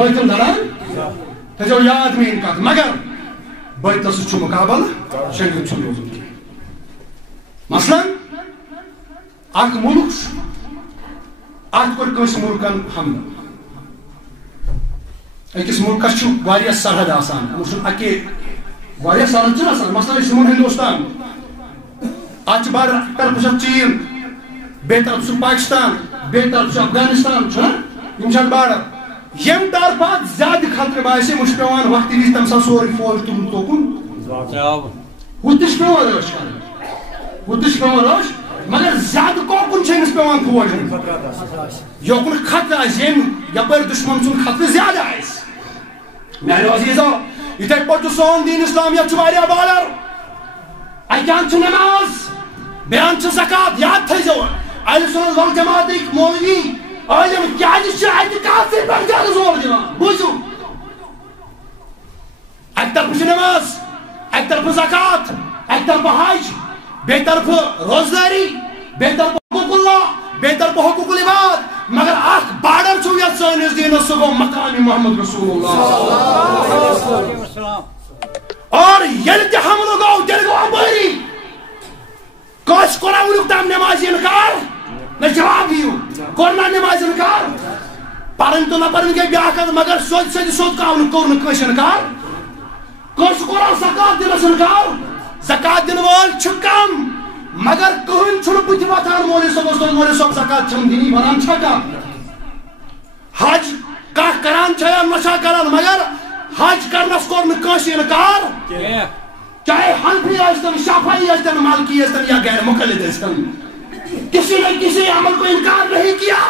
باطل لڑان تجو یاد میں ان کا مگر باطل سے مقابل شریعت سے روزن کی مثلا اخ ملک ات کور کس ملکن حملہ اکس ملکس واریاہ سرحد آسان اکے واریاہ سرحد آسان مثلا ہندوستان ات بڑ طرف چین بے طرف پاکستان بے طرف افغانستان بارڈر یم طرف زیادہ خطرہ باسے مجھ پیوان وقت وز تم سات سوری فوج تم توکن ہتش پیوان رش کر ہتش پیوان رش مگر زیادہ کوکن چھ پیوان فوج یوکن خطرہ یم یپر دشمن سن خطرہ زیادہ آس میانو عزیزو اتھے پہ سون دین اسلامیت واریاہ بالر اتیان نماز بیان زکات یاد تھو اہل سنت والجماعت مولوی عالم کیازِ اعتقاد سے بڑھ زیادہ زور دِوان بوٗزِو اکہِ طرفہٕ چھِ نماز اکہِ طرفہٕ زکات اکہِ طرفہٕ حج بیٚیہِ طرفہٕ روزداری بیٚیہِ طرفہٕ حقوق اللہ بیٚیہِ طرفہٕ حقوق العباد مگر اکھ بارڈر چھُ یتھ سٲنِس دیٖنس سُہ گوٚو مقام محمد رسول اللہ اور ییٚلہِ تہِ حملہٕ گوٚو تیٚلہِ گوٚو اپٲری کٲنٛسہِ کوٚرا وُنیُک تام نمازِ اِنکار نہ جواب دیو کوٚرنا نمازِ اِنکار پرن تو نہ پرن گٔے بیٛاکھ کتھ مگر سیوٚد سیوٚد سیوٚد کوٚر نہٕ کٲنٛسہِ اِنکار کٲنٛسہِ کوٚرا زکات دِنس اِنکار زکات دِنہٕ وٲلۍ چھِ کم مگر کٕہٕنۍ چھُنہٕ بُتھِ وۄتھان مولوی صٲبس دوٚپ مولوی صٲب زکات چھَم دِنی ونان چھا کانٛہہ حج کانٛہہ کران چھا یا نہ چھا کران مگر حج کرنس کوٚر نہٕ کٲنٛسہِ اِنکار چاہے حنفی ٲسۍتن شافعی ٲسۍتن مالکی ٲسۍتن یا غیر مقلد ٲسۍتن کسی نے کسی عمل کو انکار نہیں کیا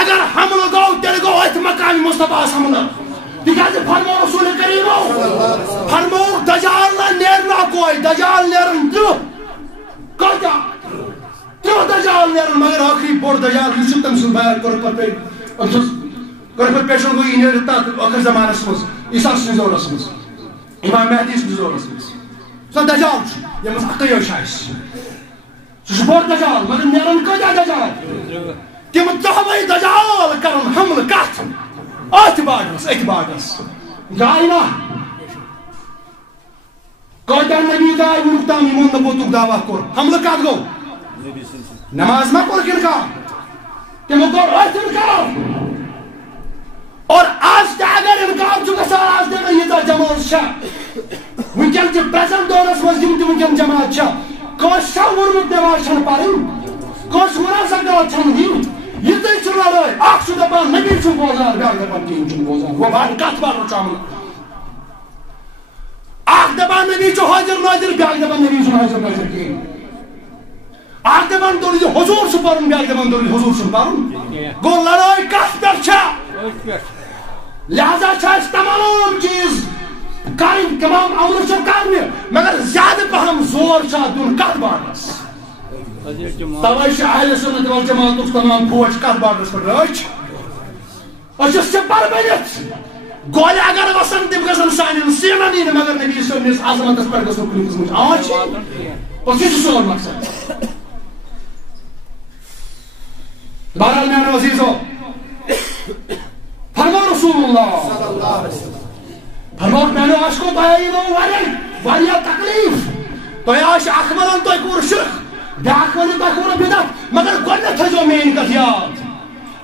اگر حملہ گو تیل گو ات مقام مصطفیٰ حملہ تکیازِ فرمو رسول کریمو فرمو دجال نہ نیرنا کوئی دجال نیرن کتا دجال نیرن مگر آخری بوڑ دجال یوسف تم سن بیان کر پیشن گوئی نیرتا آخر زمانس مز عیسیٰ سن زورس مز امام مہدی سن زورس مز سن دجال چھُ یمس اکیو شایس سہ بوڑ دجال مگر نیرن کتا دجال تم دہوے دجال کرن حملہ کت ات باغس اک باغس گاے نا کتا نبی گاے ونیُک تام یمو نبوتُک دعوا کوٚر حملہ کت گو نماز ما کوٚر انکار تمو کوٚر ات انکار اور آج تہ اگر انکار چھُ گژھان آز تہ اگر ییٖژاہ جماعت چھےٚ ونکٮ۪ن تہِ پریزنٹ دورس منٛز یِم تہِ ونکٮ۪ن جماعت چھےٚ کٲنٛسہِ چھا ووٚنمُت نماز چھنہٕ پرٕنۍ کٲنٛسہِ ووٚنا زکات چھنہٕ دِنۍ یِژٕے چھِ لڑٲے اکھ چھُ دپان نبی چھُنہٕ بوزان بیٛاکھ دپان کِہیٖنۍ چھُنہٕ بوزان گوٚو بہٕ کتھ بارو چھُ عملہٕ اکھ دپان نبی چھُ حٲضِر نٲظِر بیٛاکھ دپان نبی چھُنہٕ حٲضِر نٲظِر کِہیٖنۍ اکھ دپان دۄہلہِ حضوٗر چھُ پرُن بیٛاکھ دپان دۄہلہِ حضوٗر چھُنہٕ پرُن گوٚو لڑٲے کتھ پٮ۪ٹھ چھےٚ لہذا چھِ اَسہِ تمام چیٖز کرٕنۍ تمام عملہٕ چھِ کرنہِ مگر زیادٕ پہم زور چھُ اتھ دیُن کتھ بارس توے چھِ اہل سنت والجماعتُک تمام فوج کتھ بارس پٮ۪ٹھ رٲچھ أسۍ چھِ سِپر بٔنِتھ گولہِ اگر وسن تِم گژھن سانٮ۪ن سیٖنن یِنۍ مگر نبی صٲبنِس عظمتس پٮ۪ٹھ گژھِ نہٕ کُنہِ قٕسمٕچ آنچ اور یہِ چھُ سون مقصد بہرحال میانو عزیزو فرمو رسول اللہ فرمو میانو عشقو تۄہہِ یِمو واریاہ تکلیٖف تۄہہِ آسہِ اکھ ونان تۄہہِ کوٚر شرک بیٛاکھ ونہِ تۄہہِ کوٚروٕ بِدعت مگر گۄڈنٮ۪تھ تھٲیزیو میٲنۍ کتھ یاد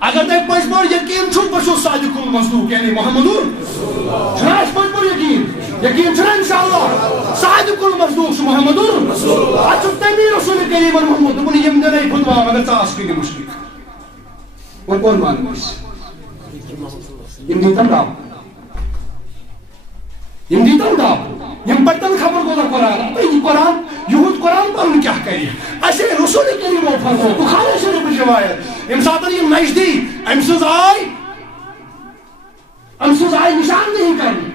اگر تۄہہِ پٔزۍ پٲٹھۍ یقیٖن چھُو بہٕ چھُس صادق المصدوق یعنی محمدُر چھُنا اَسہِ پٔزۍ پٲٹھۍ یقیٖن چھُنا انشاءاللہ صادق المصدوق چھُ محمدُر اتھ چھُ تمی رسول کریٖمن ووٚنمُت دوٚپُن یِم دِنَے فتوا مگر ژٕ آس کُنہِ مُشکِل وۄنۍ کوٚر مانو أسۍ یِم دیٖتن دب یم دیٖتن دب یم پٔرۍتن خبر کوٗتاہ قرآن یہِ قرآن یِہُنٛد قرآن پرُن کیٛاہ کرِ اَسے رسول کریٖمو فرمو بُخاری شریٖفٕچ روایت ییٚمہِ ساتہٕ یِم نزدیٖک أمۍ سٕنٛز آیہِ نِشاندہی کرنہٕ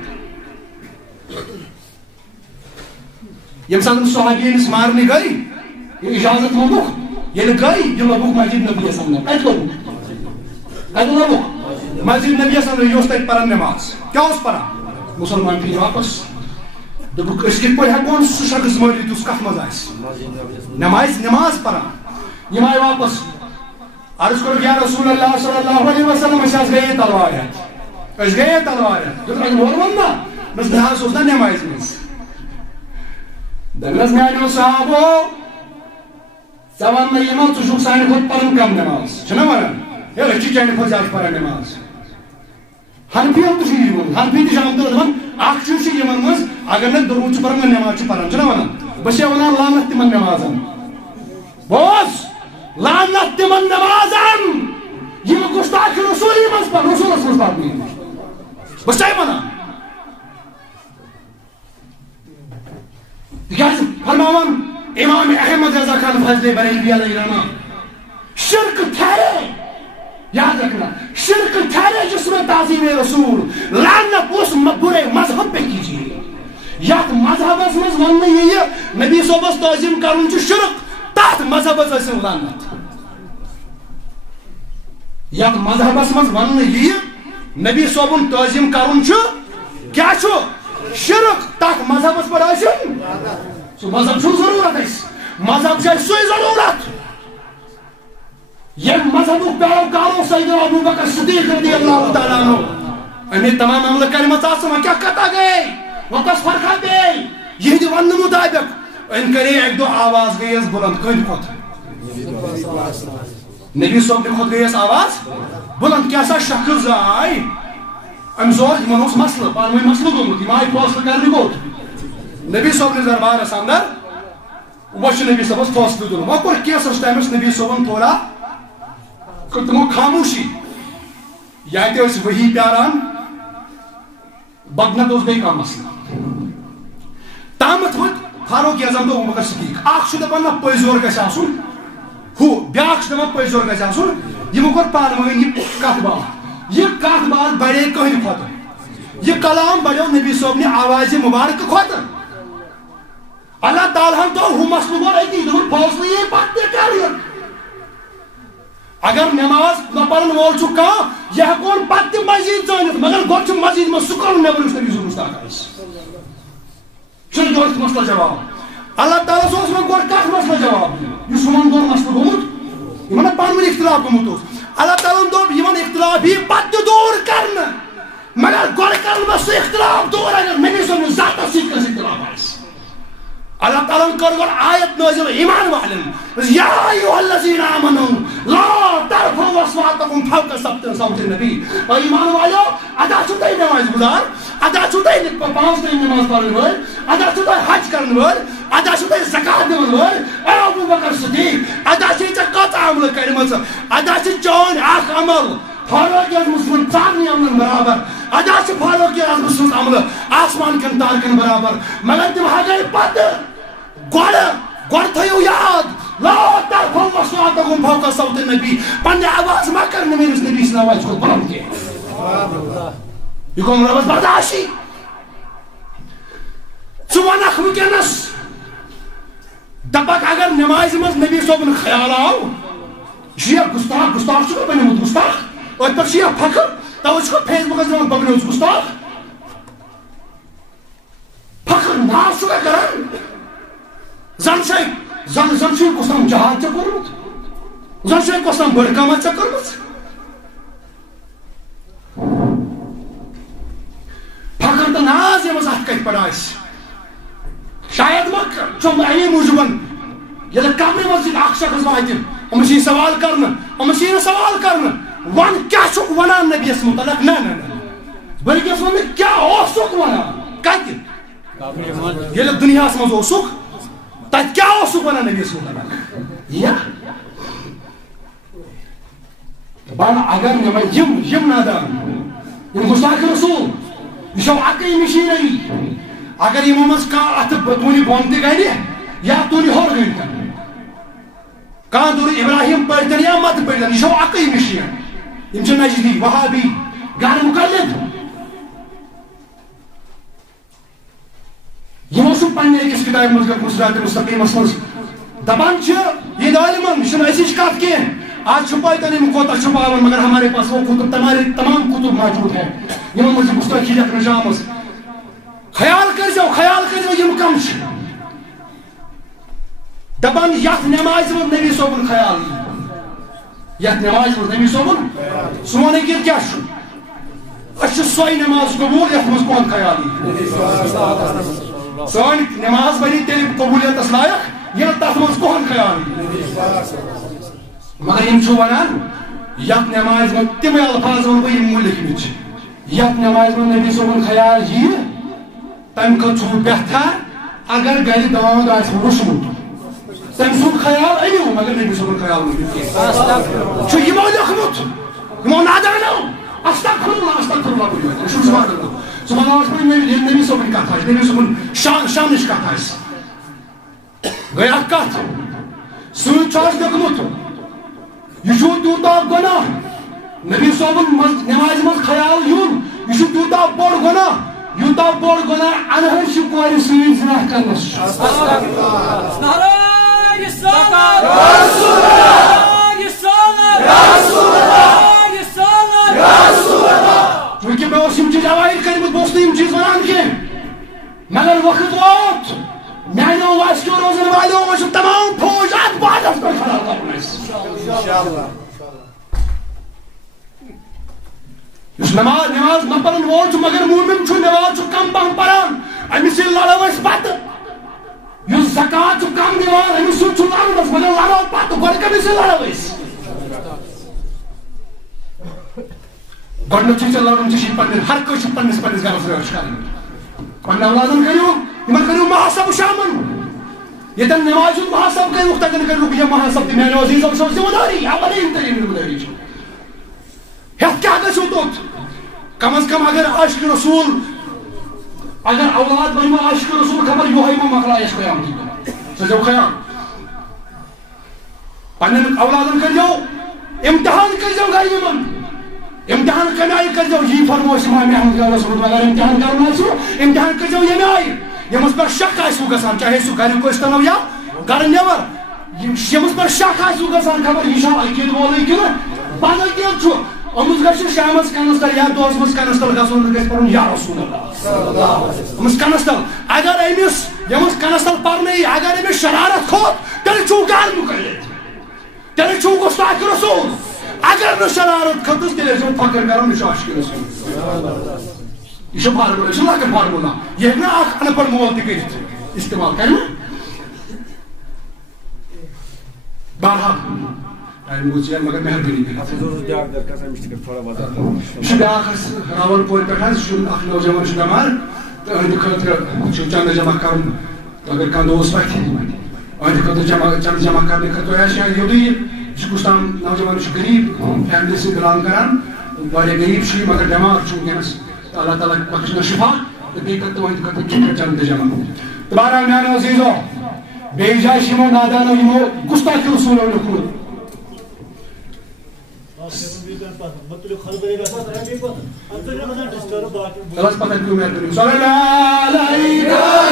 ییٚمہِ ساتہٕ صحابی أمِس مارنہِ گٔے اجازت موٚنٛگُکھ ییٚلہِ گٔے یہِ لوٚبُکھ مسجد نبیَس انٛدر کتہِ لوٚبُکھ مسجد نبیَس انٛدر یہِ اوس تتہِ پران نماز کیٛاہ اوس پران مسلمان پھِرۍ واپس دوٚپُکھ أسۍ کِتھ پٲٹھۍ ہٮ۪کون سُہ شخص مٲرِتھ یُس کتھ منٛز آسہِ نماز پران یِم آیہِ واپس عرض کرو یا رسول اللہ صلی اللہ علیہ وسلم اس گئے تلوارت اس گئے تلوارت جو اگر مول وننا بس نماز اوس نا نماز مز دگلس میانو صحابو ثوان یمن تو سانی کھت پرن کم نماز چھنا ونان یا اچھی چانہ کھت زیادہ پرن نماز حنفیوں تو یمن حنفی تہ شام تو دپان اکھ چیز یمن مز اگر نہ درود چھ پرن نماز چھ پرن چھنا ونان بس یہ ونان لعنت تمن نمازن بوس لعنت تمن نمازن یہ گستاخ رسولی مز پر رسول مز پر نہیں بس چاہیے ونان تکیاز فرماوان امام احمد رضا خان فضل بریلوی علیہ رحمہ شرک ٹھہرے یاد رکھنا شرک ٹھہرے جس میں تعظیم رسول لعنت اس برے مذہب پہ کیجیے یت مذہب مز ون یہ نبی صبس تعظیم کرن چھ شرک تات مذہب لعنت یت مذہب مز ون یہ نبی صبن تعظیم کرن چھ کیا چھ شرک تات مذہب پر آسن سو مذہب چھو ضرورت ہے مذہب چھو سوئی ضرورت یہ مذہب پیروکاروں سیدنا ابو بکر صدیق رضی اللہ تعالیٰ عنہ انہیں تمام عمل کلمات آسما کیا کتا گئے وقت فرقہ گئے یہ دی ون مطابق ان کرے ایک دو آواز گئی اس بلند کن خود نبی صلی اللہ خود گئی اس آواز بلند کیسا شخص آئی امزور ایمان اس مسئلہ پانوی مسئلہ گومت ایمان فاصلہ کرنے گوت نبی صلی اللہ دربار اس اندر وچ نبی صلی اللہ فاصلہ دونوں وقت کیسا ٹائمس نبی صلی اللہ تھوڑا تمو خاموشی یا تے اس وحی پیاران بدنت اس گئی کا مسئلہ تامت ہوت فاروق اعظم تو ابوبکر صدیق اخ چھ دپان پزور گژھِ آسُن ہو بیاکھ چھ دپان پزور گژھِ آسُن یمو کور پانہٕ ؤنۍ یہ کتھ باتھ یہ کتھ باتھ بڑے کہنہِ کھۄتہٕ یہ کلام بڑیو نبی صٲبنہِ آوازِ مبارکہ کھۄتہٕ اللہ تعالیٰ ہن تو ہُہ مسلہٕ گوٚو أتی دوٚپُن فٲصلہٕ یی پتہٕ تہِ کَرنہٕ اگر نماز نہ پڑھن وول چھ کانٛہہ یہ ہیکون پتہٕ تہِ مزید زٲنِتھ مگر گۄڈٕ چھُ مزید منٛز سُہ کَرُن نٮ۪بر یُس نبی صٲب مُستاق آسہِ چھُنہٕ دۄہس مسلہٕ جواب اللہ تعالیٰ صٲب اوس وۄنۍ گۄڈٕ کتھ مسلہٕ جواب دیُن یُس ہُمن دۄن مسلہٕ گوٚمُت یِمن پانہٕ ؤنۍ اختلاف گوٚمُت اوس اللہ تعالیٰ ہن دوٚپ یِمن اختلاف یی پتہٕ تہِ دوٗر کرنہٕ مگر گۄڈٕ کرن بہٕ سُہ اختلاف دوٗر اگر نبی صٲبنِس ذاتس سۭتۍ کٲنٛسہِ اختلاف آسہِ اللہ تعالیٰ کر گۄڈٕ آیت نٲزِل ایمان والٮ۪ن یا ایُہا الذین آمنوا لا ترفعوا اصواتکم فوق صوت النبی اے ایمان والیو ادا چھو تۄہہِ نماز گزار ادا چھو تۄہہِ پانٛژھ ٹایم نماز پرن وٲلۍ ادا چھو تۄہہِ حج کرن وٲلۍ ادا چھو تۄہہِ زکات دِوان وٲلۍ اے ابو بکر صدیق ادا چھے ژےٚ کۭژاہ عملہٕ کٔرمٕژ ادا چھِ چٲنۍ اکھ عمل فاروق اعظم سُنٛد ژارنٕے عملن برابر ادا چھِ فاروق اعظم سُنٛد عملہٕ آسمان کٮ۪ن تارکن برابر مگر تِم ہجے پتہٕ گۄڈٕ تھٲیِو یاد لا ترفعوا اصواتکم فوق صوت النبی پننہِ آواز ما کر نہٕ میٲنِس نبی سٕنٛدِ آوازِ کھۄتہٕ بلند کینٛہہ یہِ گوٚو رۄبس برداشی ژٕ ونکھ وٕنکیٚنس دپکھ اگر نمازِ منٛز نبی صٲبُن خیال آو یہِ چھُ یا گُستاخ گُستاخ چھُکھا بنیومُت گُستاخ أتھۍ پٮ۪ٹھ چھُ یا فخر توے چھُکھا فیس بُکس دِوان پکنٲوِس گُستاخ فخر ناز چھُکھا کران زن چھُ کُستام جہاد ژےٚ کوٚرمُت زن چھُ کُستام بٔڑ کٲمہ ژےٚ کٔرمٕژ فخر تہٕ ناز ییٚمِس اَتھ کَتہِ پٮ۪ٹھ آسہِ شاید ما چھُم اَمی موٗجوٗبن ییٚلہِ قبرِ منٛز ییٚلہِ اکھ شخص واتہِ یِمن چھِ سوال کرنہٕ یِمن چھِ سوال کرنہٕ وَن کیٛاہ چھُکھ وَنان نبیَس مُتعلق نہ نہ نہ بٔلکہِ ٲس وَننہٕ کیٛاہ اوسُکھ وَنان کَتہِ ییٚلہِ دُنیاہَس منٛز اوسُکھ تَتہِ کیٛاہ اوسُکھ وَنان نبیَس مُتعلق یا بَڑٕ اگر یِم نادان یِم گُستاخ رسوٗل یہِ چھو اَکٕے مِشیٖنری اگر یِمو منٛز کانٛہہ اَتھٕ تُلہِ بۄن تہِ گَرِ یا تُلہِ ہورٕ گٔنٛڈتن کانٛہہ دوٚر ابراہیم پٔرۍتن یا متہٕ پٔرۍتن یہِ چھو اَکٕے مِشیٖن یِم چھِ نجدی وہابی غیر مقلد یِمو چھُ پننہِ أکِس کِتابہِ منٛز لیوٗکھمُت صراط مستقیٖمس منٛز دپان چھِ یہ عالمن یہِ چھُنہٕ أزِچ کتھ کینٛہہ آج چھُپٲیتن یِم کوتاہ چھُپاون مگر ہمارے پاس وہ کتب تمام کتب موجود ہیں یِمن منٛز چھِ گُستٲخی لیکھنہٕ چھِ آمٕژ خیال کٔرزیو یِم کم چھِ دپان یتھ نمازِ منٛز نبی صٲبُن خیال یی یتھ نماز منٛز نبی صٲبُن سون عقیٖدٕ کیٛاہ چھُ أسۍ چھِ سۄے نماز قبوٗل یتھ منٛز کُن خیال یی سٲنۍ نماز بنی تیٚلہِ قبوٗلیتس لایق ییٚلہِ تتھ منٛز کُن خیال یی مگر یِم چھُ ونان یتھ نمازِ منٛز تِمے الفاظ ونہٕ بہٕ یِم لیکھمٕتۍ چھِ یتھ نمازِ منٛز نبی صٲبُن خیال یی تمہِ خٲطرٕ چھُ بہتر اگر گرِ داند آسہِ وُچھمُت تٔمۍ سُنٛد خیال أنِو مگر نبی صٲبُن خیال نہٕ چھُ یِمو لیوٚکھمُت یِمو نادانو استغفراللہ استغفراللہ بہٕ چھُس وَنان صُبحس ییٚلہِ نبی صٲبٕنۍ کتھ آسہِ نبی صٲبُن شانٕچ کتھ آسہِ گٔے اکھ کتھ سۭتۍ چھُ اَسہِ لیوٚکھمُت یہِ چھُ تیوٗتاہ گۄناہ نبی صٲبُن نمازِ منٛز خیال یُن یہِ چھُ تیوٗتاہ بوٚڑ گۄناہ یوٗتاہ بوٚڑ گۄناہ انہٕچ کورِ سۭتۍ زِنا کرنس چونکہ مےٚ اوس یِم چیٖز ایوایڈ کٔرمٕتۍ بہٕ اوسُس نہٕ یِم چیٖز ونان کینٛہہ مگر وقت ووت میانیو واسکیو روزن والیو منٛز چھُ تمام فوج اتھ بادس پٮ۪ٹھ کھڑا کرُن اَسہِ یُس نماز نہ پرن وول چھُ مگر مومن چھُ نماز چھُ کم پہم پران أمِس سۭتۍ لڑو أسۍ پتہٕ یُس زکات چھُ کم دِوان أمِس سۭتۍ چھُ لڑُن أسۍ مگر لڑو پتہٕ گۄڈٕ کٔمِس سۭتۍ لڑو أسۍ گۄڈنیُک چھُ ژےٚ لڑُن ژےٚ چھُے پننہِ ہر کٲنٛسہِ چھُ پننِس پننِس گرس رٲچھ کرٕنۍ پننٮ۪ن اولادن کٔرِو یِمن کٔرِو محاسب شامن ییٚتٮ۪ن نمازِ ہُنٛد محاسب کٔرِوُکھ تتٮ۪ن کٔرِوُکھ یہِ محاسب تہِ میانیو عزیٖزو یہِ چھو ذمہٕ دٲری اولین ترین ذمہٕ دٲری چھِ ہٮ۪تھ کیٛاہ گژھِو توٚت کم از کم اگر عاشق رسول اگر اولاد بنہِ عاشق رسول خبر یِہوے ما مۄکلایس قیامتٕکۍ دۄہ تھٲیزیو خیال پننٮ۪ن اولادن کٔرۍزیو امتحان کٔرۍزیو گرِ یِمن امتحان کمہِ آیہِ کٔرۍزیو یی فرمو اَسہِ امام احمد رسول اگر امتحان کرُن آسیو امتحان کٔرۍزیو ییٚمہِ آیہِ ییٚمِس پٮ۪ٹھ شک آسِوٕ گژھان چاہے سُہ گریُک ٲسۍتن یا گرٕ نٮ۪بر ییٚمِس پٮ۪ٹھ شک آسِوٕ گژھان خبر یہِ چھا عقیٖدٕ وولٕے کِنہٕ بدل کینٛہہ چھُ أمِس گژھِ شامس کنس تل یا دۄہس منٛز کنس تل گژھُن گژھِ پرُن یا رسول اللہ أمِس کنس تل اگر أمِس ییٚمِس کنس تل پرنٲیی اگر أمِس شرارت کھوٚت تیٚلہِ چھُو غیر مُقلد تیٚلہِ چھُو گُستاخِ رسول اگر نہٕ شرارت کھٔژٕس تیٚلہِ ٲسۍزیو فخر کران یہِ چھُ عاشقِ رسول یہِ چھُ فارمولا یہِ چھُ لۄکٕٹ فارمولا یہِ ہیٚکہِ نہٕ اکھ ان پڑھ مول تہِ کٔرِتھ استعمال کرِ نہٕ بہرحال مگر مہربٲنی کٔرِتھ یہِ چھُ بیٛاکھ اَسہِ راوَل پورِ پٮ۪ٹھ حظ یہِ چھُ اکھ نوجوان چھُ بٮ۪مار تہٕ أہنٛدِ خٲطرٕ چھُ چندٕ جمع کرُن اگر کانٛہہ دوس وَتھِ أہنٛدِ خٲطرٕ چندٕ جمع کرنہٕ خٲطرٕ آسہِ شاید یوٚدُے یہِ چھُ کُس تام نوجوان چھُ غریٖب فیملی سۭتۍ بِلانٛگ کران واریاہ غریٖب چھُ یہِ مگر بٮ۪مار چھُ وٕنکیٚنس اللہ تعالیٰ بخشنس شفا تہٕ بیٚیہِ کٔرۍ تُہنٛدِ خٲطرٕ کینٛہہ چندٕ جمع تہٕ بہرحال میانیو عزیٖزو بیٚیہِ جایہِ چھِ یِمو نادانو یِمو گُستاخِ رسوٗلو لیوٚکھمُت خلاص پتہ کیوں مہربٲنی صلی اللہ علیہ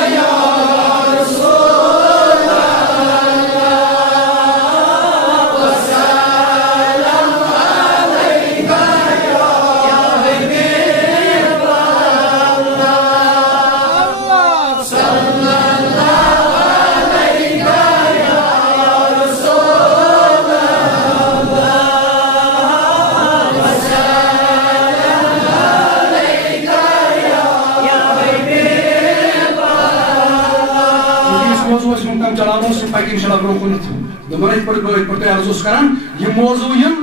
انشاءاللہ برونٛہہ کُنتھ دوٚپُن یِتھ پٲٹھۍ تۄہہِ عرض اوسُس کران یِم موضوٗع یِن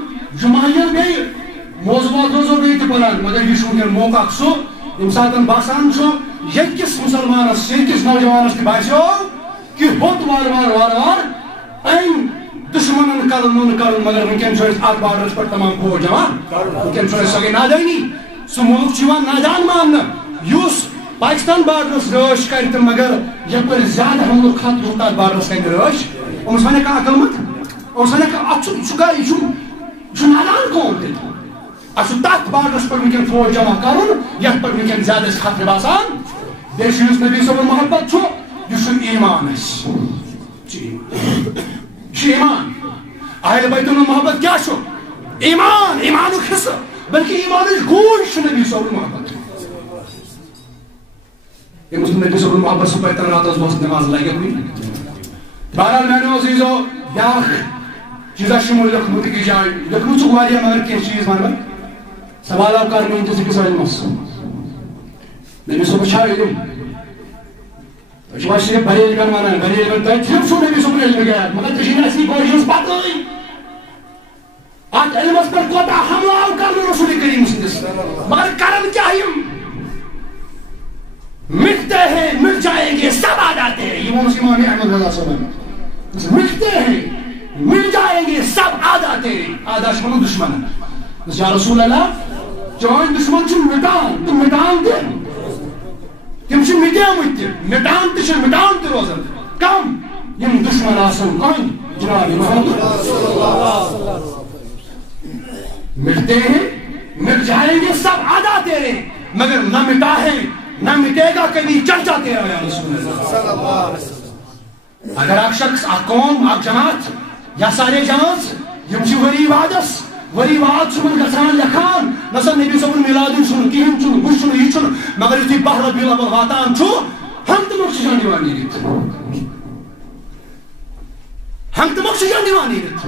جمعہ یِن بیٚیہِ موضوٗعات روزو بیٚیہِ تہِ پَران مگر یہِ چھُ وٕنکٮ۪ن موقعہٕ اکھ سُہ ییٚمہِ ساتہٕ باسان چھُ ییٚتکِس مُسلمانس ییٚتکِس نوجوانس تہِ باسیو کہِ ہوٚت وارٕ أمۍ دُشمنن کَرُن نہٕ کَرُن مگر وٕنکٮ۪ن چھُ اَسہِ اَتھ بارڈرس پٮ۪ٹھ تمام فوج جمع وٕنکٮ۪ن چھُ اَسہِ سۄ گٔے نادٲنی سُہ مُلک چھُ یِوان نادان ماننہٕ یُس پاکستان بارڈرس رٲچھ کرِ تہٕ مگر یپٲرۍ زیادٕ حملُک خطرٕ چھُ تتھ بارڈرس کنہِ رٲچھ أمِس ونے کانٛہہ عقل مت أمِس ونے کانٛہہ اتھ چھُ یہِ چھُ نادان قوم تیٚلہِ اَسہِ چھُ تتھ بارڈرس پٮ۪ٹھ وٕنکٮ۪ن فوج جمع کرُن یتھ پٮ۪ٹھ وٕنکٮ۪ن زیادٕ اَسہِ خطرٕ باسان بیٚیہِ چھُ یُس نبی صٲبُن محبت چھُ یہِ چھُ ایمان اَسہِ یہِ چھُ ایمان اہلِ بیتُن محبت کیٛاہ چھُ ایمان ایمانُک حصہٕ بلکہِ ایمانٕچ گوٗج چھُ نبی صٲبُن محبت ییٚمِس نہٕ نبی صٲبُن محبت سُہ پَرِ تَنہٕ راتس دۄہس نٮ۪ماز لگہِ کُنہِ بہرحال میانیو عزیٖزو بیٛاکھ چیزا شمول لکھمت کی جائے لکھمت واریا مگر کیا چیز مانو سوال آپ کار میں انتظر کس علم نبی صبح چھا علم شما صرف بھری علم مانا ہے بھری علم تو ہے صرف سو نبی صبح علم گیا مگر تشین ایسی کوشش بات ہوئی آج علم اس پر کوتا حملہ آو کرنے رسول کریم سندس مگر کرن کیا ہم مٹتے ہیں مل جائیں گے سب آ جاتے ہیں یہ وہ مسلمان احمد رضا صاحب مٹتے ہیں مل جائیں گے سب آ جاتے ہیں آدھا شمن دشمن یا رسول اللہ چون دشمن چھو مٹان تو مٹان دے تم چھو مٹیامت مٹان تو چھو مٹان تو روزن کم یم دشمن آسن کون جناب محمد مٹتے ہیں مل جائیں گے سب آ جاتے ہیں مگر نہ مٹا ہے نہ مٹے گا کبھی چل جاتے ہیں یا رسول اللہ اگر ایک شخص ایک قوم ایک جماعت یا سارے جماعت یم چھ وری وادس وری واد چھن گژھان لکھان نسا نبی صبر میلاد چھن کہین چھن بش چھن یہ چھن مگر یتھی بہر ربیع الاول واتان چھو ہم تمک چھ جان دیوان نیرت ہم تمک چھ جان دیوان نیرت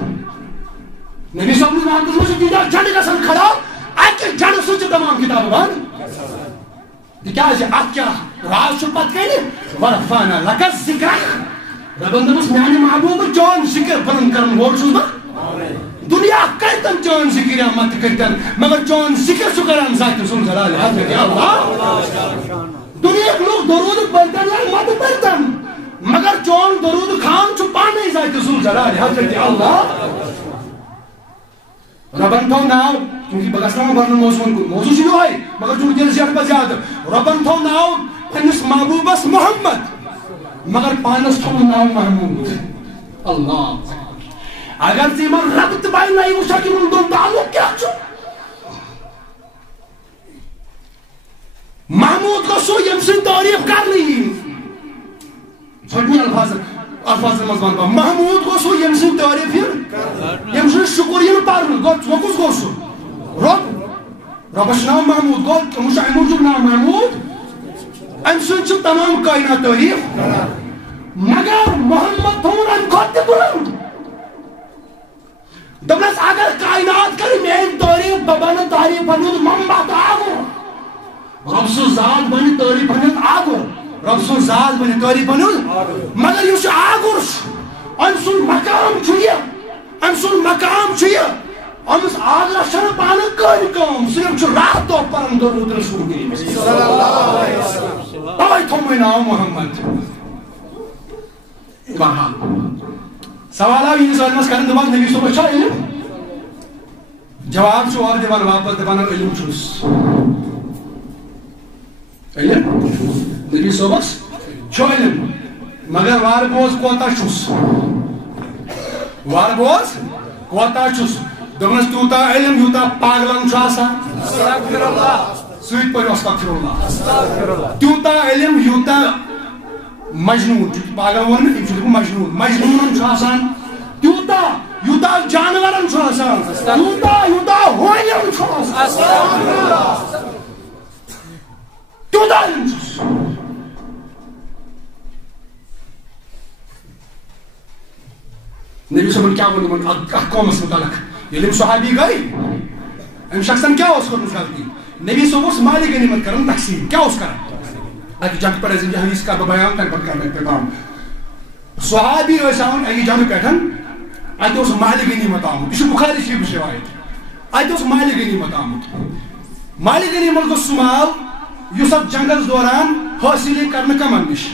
نبی صبر میلاد چھن دیدہ جھنڈ گژھان کھڑا اکہ جھنڈ سوچ تمام کتاب بان تکیازِ اتھ کیا راز چھُ پتہٕ کَنہِ ورفعنا لک ذکرک ربن دوٚپُس میانہِ محبوٗب چون ذکر بلند کرن وول چھُس بہٕ دنیا کرتن چون ذکر یا مت کرتن مگر چون ذکر چھُ کران ذات سُنٛد جلال حضرت اللہ دنیا لوگ درود پڑھتن یا مت پڑھتن مگر چون درود خان چھُ پانے ذات سُنٛد جلال حضرت اللہ ربن تھو ناو کیونکہ بگسلام برن موضوع چھُ یہوے مگر چھُ دل زیادٕ پتہٕ زیادٕ ربن تھو ناو پننس محبوبس محمد مگر پانس تھو ناو محمود اللہ اگر ژٕ یمن رب تہٕ بنٲیی وٕچھکھ یمن دۄن تعلق کیاہ چھُ محمود گوٚو سُہ ییٚمہِ سٕنٛز تعریٖف کرنہٕ یی ژھۄٹنی الفاظن منٛز ونہٕ بہٕ محمود گوٚو سُہ ییٚمہِ سٕنٛز تعریٖف یِن ییٚمہِ سُنٛد شُکُر یِن پرنہٕ گوٚو کُس گوٚو سُہ رب ربس ناو محمود گوٚو تٔمِس چھُ اَمہِ موٗجوٗب ناو محمود أمۍ سٕنٛز چھِ تمام کائنات تعریٖف مگر محمد تھوٚوُن اَمہِ کھۄتہٕ تہِ بُلنٛد دوٚپنس اگر کائنات کرِ میٲنۍ تعریٖف بہٕ بنہٕ تعریٖفن ہُنٛد منبع تہٕ آگُر رب سٕنٛز ذات بنہِ تعریٖفن ہُنٛد آگُر رب سُنٛد ذات بنہِ تعریٖفن ہُنٛد مگر یُس یہِ آگُر چھُ أمۍ سُنٛد مقام چھُ یہِ أمۍ سُنٛد مقام چھُ یہِ أمِس آگرس چھنہٕ پانہٕ کٕہٕنۍ کٲم صرف چھُ راتھ دۄہ پران درود رسول توے تھوٚومے ناو محمد سوال آو یِہنٛدِس علمس کرن دپان نبی صٲبس چھا علم جواب چھُ اورٕ دِوان واپس دپان علم چھُس علم نبی صٲبس چھُ علم مگر وارٕ بوز کوتاہ چھُس وارٕ بوز کوتاہ چھُس دوٚپنس تیوٗتاہ علم یوٗتاہ پاگلن چھُ آسان سۭتۍ پٲٹھۍ استغفر اللہ تیوٗتاہ علم یوٗتاہ مجنون پاگل ووٚن نہٕ تٔمۍ چھُ دوٚپمُت مجنون مجنونن چھُ آسان تیوٗتاہ یوٗتاہ جانورن چھُ آسان تیوٗتاہ یوٗتاہ ہونٮ۪ن چھُ آسان تیوٗتاہ علم چھُس نبی صٲبن کیٛاہ ووٚن یِمن اتھ قومس متعلق ییٚلہِ یِم صحابی گٔے أمۍ شخصن کیٛاہ اوس کٔرمٕژ غلطی نبی صٲب اوس مالِ غنیٖمت کران تقسیٖم کیٛاہ اوس کران اکہِ جنگہٕ پٮ۪ٹھ ٲسۍ حدیث کرٕ بہٕ بیان تمہِ پتہٕ کرٕ بہٕ اختتام صحابی ٲسۍ آمٕتۍ اکہِ جنگہٕ پٮ۪ٹھ اتہِ اوس مالِ غنیٖمت آمُت یہِ چھُ بُخاری شریٖفٕچ روایت اتہِ اوس مالِ غنیٖمت آمُت مالِ غنیٖمت گوٚو سُہ مال یُس اتھ جنگس دوران حٲصِل کرنہٕ کمن نِش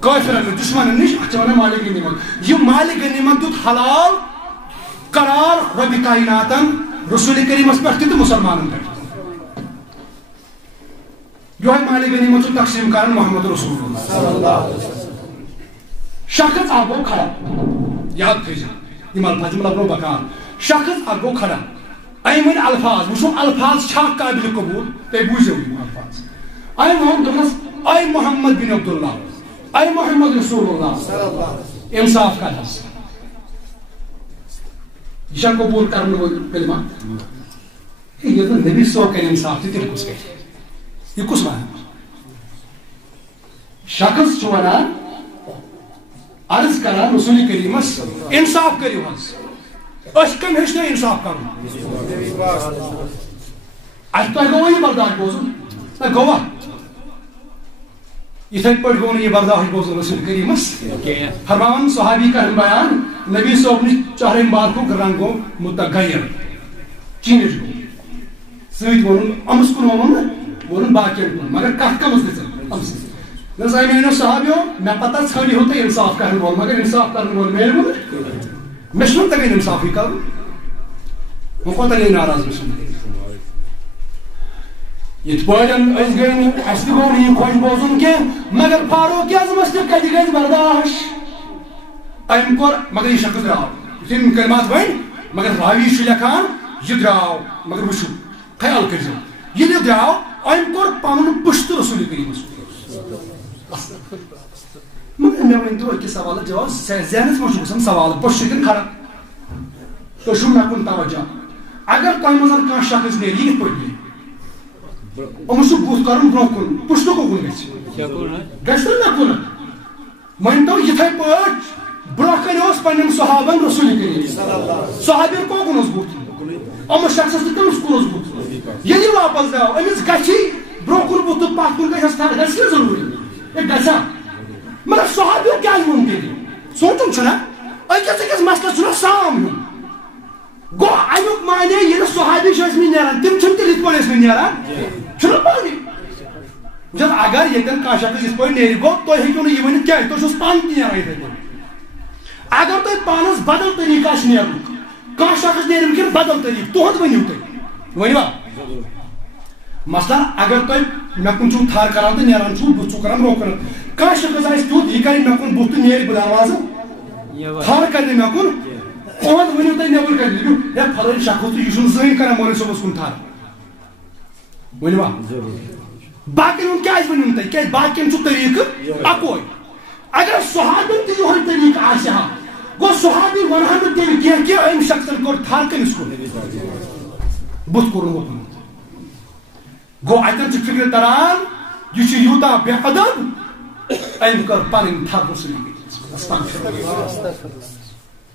کٲفرن نِش دُشمنن نِش اتھ چھِ ونان مالِ غنیٖمت یہِ مالِ غنیٖمت دیُت حلال قرار رۄبِ کایناتن رسول کریٖمس پٮ۪ٹھ تہِ تہٕ مُسلمانن پٮ۪ٹھ یہوے مالِ غنیٖمت چھُ تقسیٖم کران محمد رسول اللہ شخص اکھ گوٚو کھڑا یاد تھٲیزِ یِم الفاظ یِم لبنو بکار شخص اکھ گوٚو کھڑا أمۍ ؤنۍ الفاظ وٕچھو الفاظ چھا قابل قبوٗل تُہۍ بوٗزِو یِم الفاظ أمۍ ووٚن دوٚپنس اے محمد بن عبداللہ اے محمد رسول اللہ انصاف کر حظ یہ چھا قبوٗل کرن وول کلمہ ییٚلہِ نہٕ نبی صٲب کرِ انصاف تہِ تیٚلہِ کُس کرِ یہ کس ون شخص چھُ ونان عرض کران رسول کریٖمس انصاف کٔرِو حظ اس کم ہیچنے انصاف کرن اچھا تہ گو یہ برداشت بوزن نہ گوا اتھے پہ گو یہ برداشت بوزن رسول کریمس فرمان صحابی کا بیان نبی صاحب نے چہرے مبارک کو رنگ گو متغیر چینج گو سۭتۍ ووٚنُن أمِس کُن ووٚنُن باقین کُن مگر کتھ کمس دِژن أمِس نہ میانیو صحابیو مےٚ پتہ ژھٲنڈِہو تُہۍ انصاف کرن وول مگر انصاف کرن وول میلوٕ نہٕ مےٚ چھُنہٕ تگان انصافٕے کرُن وۄنۍ کوتاہ گٔے ناراض مےٚ چھُنہٕ یِتھ پٲٹھۍ أسۍ گٔے نہٕ اَسہِ تہِ گوٚو نہٕ یہِ خۄش بوزُن کینٛہہ مگر فاروق اعظمس تہِ کتہِ گژھِ برداشت أمۍ کوٚر مگر یہِ شخص درٛاو یُتھُے یِم کلمات ؤنۍ مگر راوی چھُ لیکھان یہِ درٛاو مگر وٕچھِو خیال کٔرۍزیو ییٚلہِ یہِ درٛاو أمۍ کوٚر پنُن پُشتہٕ رسول کریٖمس مگر مےٚ ؤنۍتو أکِس سوالس جواب ذہنس منٛز چھُ گژھان سوال پوٚش چھُ کِنہٕ کھڑا تُہۍ چھُو مےٚ کُن توجہ اگر تۄہہِ منٛز کانٛہہ شخص نیرِ یہِ کِتھ پٲٹھۍ نیرِ أمِس چھُ بُتھ کرُن برٛونٛہہ کُن پُشتہٕ کُکُن گژھِ گژھِ نہٕ مےٚ کُن مٲنۍتو یِتھے پٲٹھۍ برٛونٛہہ کَنہِ اوس پنٕنٮ۪ن صحابن رسول کریٖم صحابین کوکُن اوس بُتھ أمِس شخصس تہِ کٔمِس کُن اوس بُتھ ییٚلہِ یہِ واپس درٛاو أمِس گژھِ برٛونٛہہ کُن بُتھ تہٕ پتھ کُن گژھٮ۪س تھاوُن گژھِ نہٕ ضروٗری ہے گژھا مگر صحابیو کیٛازِ ووٚن تیٚلہِ سونٛچُن چھُنہ أکِس مسلس چھُنہ سام ہیوٚن گوٚو امیُک معنے ییٚلہِ صحابی چھِ ٲسمٕتۍ نیران تِم چھِنہٕ تیٚلہِ یِتھ پٲٹھۍ ٲسمٕتۍ نیران چھُنہ پانہٕ وٕچھِو اگر ییٚتٮ۪ن کانٛہہ شخص یِتھ پٲٹھۍ نیرِ گوٚو تُہۍ ہیٚکِو نہٕ یہِ ؤنِتھ کیٛازِ تُہۍ چھُس پانہٕ تہِ نیران یِتھے پٲٹھۍ اگر تۄہہِ پانس بدل طریٖقہٕ آسہِ نیرنُک کانٛہہ شخص نیرِ وٕنکٮ۪ن بدل طریٖقہٕ تُہُنٛد ؤنِو تُہۍ ؤنِوا مثلاً اگر تۄہہِ مےٚ کُن چھُو تھر کران تہٕ نیران چھُو بُتھ چھُو کران برٛونٛہہ کُن کانٛہہ شخص آسہِ تیُتھ یہِ کرِ مےٚ کُن بُتھ تہٕ نیرِ دروازٕ تھر کرِ نہٕ مےٚ کُن تُہُنٛد ؤنِو تُہۍ نیبر کٔرِتھ دٔپِو ہے فلٲنۍ شخص تہٕ یہِ چھُنہٕ زٕہٕنۍ کران مولوی صٲبس کُن تھر ؤنِوا باقین ہُنٛد کیٛازِ ؤنِو نہٕ تُہۍ کیٛازِ باقین چھُ طریٖقہٕ اکوے اگر صحابین تہِ یِہوے طریٖقہٕ آسہِ ہا گوٚو صحابی ونہن نہٕ تیٚلہِ کینٛہہ کہِ أمۍ شخصن کوٚر تھر کٔمِس کُن بُتھ کوٚرُن ووٚتمُت گوٚو اَتٮ۪ن چھِ فِکرِ تران یہِ چھُ یوٗتاہ بے ادب أمۍ کٔر پنٕنۍ تھر رسول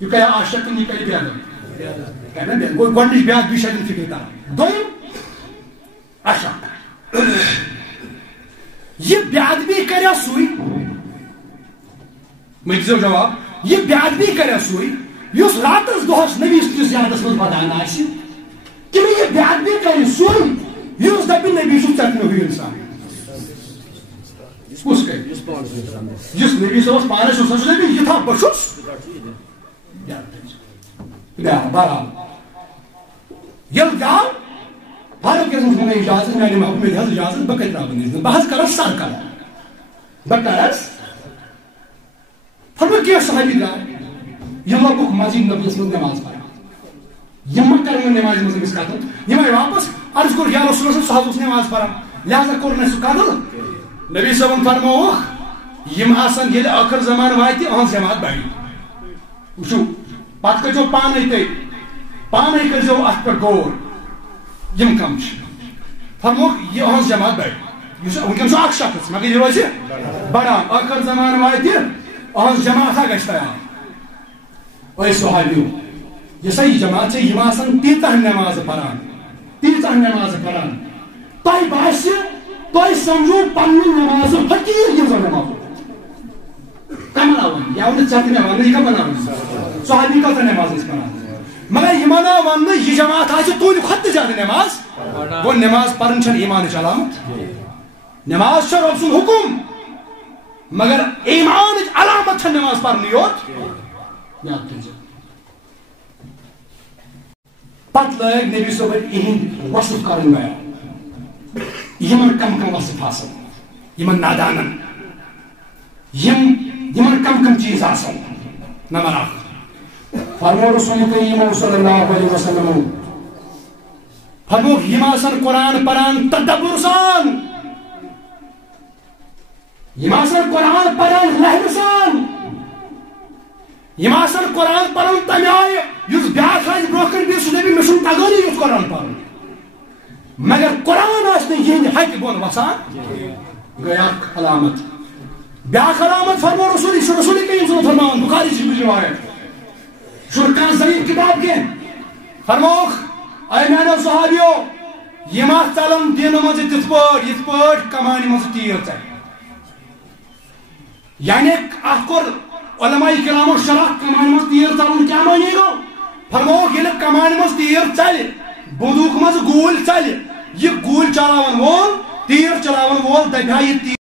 یہِ کرِ عاشق کِنہٕ یہِ کرِ بے ادب گوٚو گۄڈنِچ بیٛاکھ دوٚیہِ چھِ اَتٮ۪ن فِکرِ تران دوٚیِم اچھا یہِ بے ادبی کریا سُے مےٚ دِژیو جواب یہِ بے ادبی کریا سُے یُس راتس دۄہس نبی سٕنٛدِس زیادس منٛز ودان آسہِ کِنہٕ یہِ بے ادبی کرِ سُے یُس دپہِ نبی چھُ ژےٚ مےٚ ہوٗ انسان کُس کرِ یُس نبی صٲبس پانس چھُ سُہ چھُ نبی یِتھا بہٕ چھُس برابر ییٚلہِ درٛاو فاروق اعظم چھُ مےٚ اجازت میانہِ محبوٗب مےٚ دِ حظ اجازت بہٕ کتہِ درٛاو نِش بہٕ حظ کرس سر کلام بہٕ کرس فرموو کینٛہہ صحابی درٛاے یِم لوگُکھ مسجد نبیَس منٛز نٮ۪ماز پران یِم ما کرن نہٕ نٮ۪مازِ منٛز أمِس قتل یِم آیہِ واپس عرض کوٚر یا رسول اللہ سُہ حظ اوس نٮ۪ماز پران لہذا کوٚر نہٕ سُہ قتل نبی صٲبن فرمووُکھ یِم آسن ییٚلہِ ٲخر زمانہٕ واتہِ أہنٛز جماعت بڑِ وٕچھِو پتہٕ کٔرۍزیو پانے تُہۍ پانے کٔرۍزیو اتھ پٮ۪ٹھ غور یِم کم چھِ فرمووُکھ یہِ أہنٛز جماعت بڑِ یُس وٕنکٮ۪ن چھُ اکھ شخص مگر یہِ روزِ بڑان ٲخر زمانہٕ واتہِ أہنٛز جماعتھا گژھِ تیار أے صحابیو یۄسا یہِ جماعت چھِ یِم آسن تیٖژاہ نٮ۪مازٕ پران تۄہہِ باسہِ تۄہہِ سمجھو پننہِ نٮ۪مازٕ فقیٖر یِم زن نٮ۪ماز کم بناوان یا ژےٚ تہِ مےٚ وننہٕ یہِ کم بناوان صحابی کۭژاہ نٮ۪ماز ٲسۍ پران مگر یِمن آو وننہٕ یہِ جماعت آسہِ تُہنٛدِ کھۄتہٕ تہِ زیادٕ نٮ۪ماز گوٚو نٮ۪ماز پرٕنۍ چھنہٕ ایٖمانٕچ علامت نٮ۪ماز چھےٚ رۄب سُنٛد حُکُم مگر ایٖمانٕچ علامت چھےٚ نٮ۪ماز پرنٕے یوت یاد تھٲیزیو پتہٕ لٲگۍ نبی صٲبن یِہِنٛدۍ وصف کرٕنۍ بیان یِمن کم وصف آسان یِمن نادانن یِمن کم چیٖز آسان نمبر اکھ فرموو رسول کریم صلی اللہ علیہ وسلم فرمووُکھ یِم آسن قرآن پران تدبر سان یِم آسن قرآن پران لہرٕ سان یِم آسن قرآن پران تمہِ آیہِ یُس بیٛاکھ آسہِ برٛونٛہہ کَنہِ بیٚیہِ سُہ دَپہِ مےٚ چھُنہٕ تگٲنی یُتھ قرآن پرُن مگر قرآن آسہِ نہٕ یِہنٛدِ ہَتہِ بۄن وسان گٔے اکھ علامت بیٛاکھ علامت فرموو رسول کریم صلی اللہ علیہ وسلم فرماوان بُخاری شریٖفٕچ روایت شرکان ضعیف کتاب کے فرموک اے میانو صحابیو یہ ما چلن دین مز تت پٹ کمانی مز تیر چل یعنی اخر علماء کرامو شرح کمانی مز تیر چلن کیا معنی گو فرموک یہ کمانی مز تیر چل بندوق مز گول چل یہ گول چلاون وول تیر چلاون وول دپیا یہ